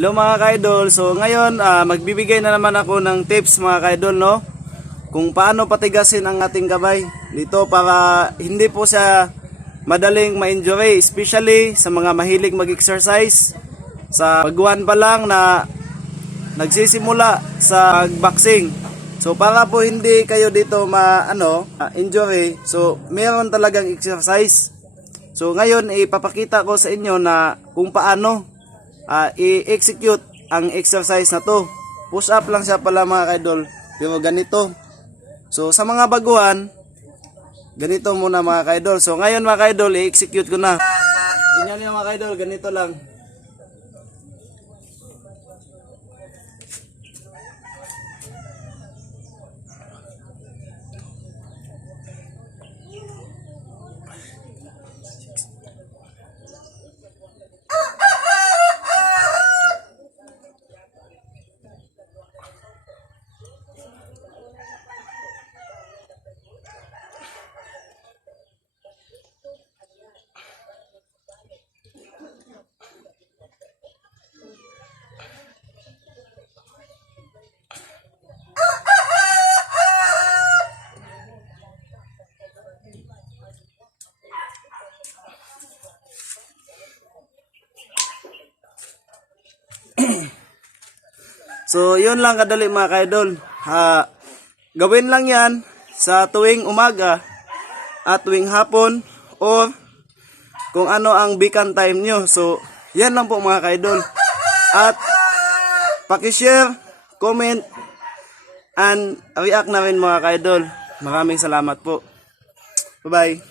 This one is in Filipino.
Hello mga ka-idol, so ngayon magbibigay na naman ako ng tips mga ka-idol, no? Kung paano patigasin ang ating kamay dito para hindi po siya madaling ma-injury, especially sa mga mahilig mag-exercise. Sa baguhan pa lang na nagsisimula sa boxing. So para po hindi kayo dito injury, so meron talagang exercise. So ngayon ipapakita ko sa inyo na kung paano i-execute ang exercise na to. Push up lang siya pala mga ka-idol, pero ganito. So sa mga baguhan, ganito muna mga ka-idol. So ngayon mga ka-idol, i-execute ko na. Tingnan niyo mga ka-idol, ganito lang. So, yun lang kadali mga ka-idol. Gawin lang yan sa tuwing umaga at tuwing hapon o kung ano ang beacon time nyo. So, yan lang po mga ka-idol. At pakishare, comment, and react na rin mga ka-idol. Maraming salamat po. Bye-bye.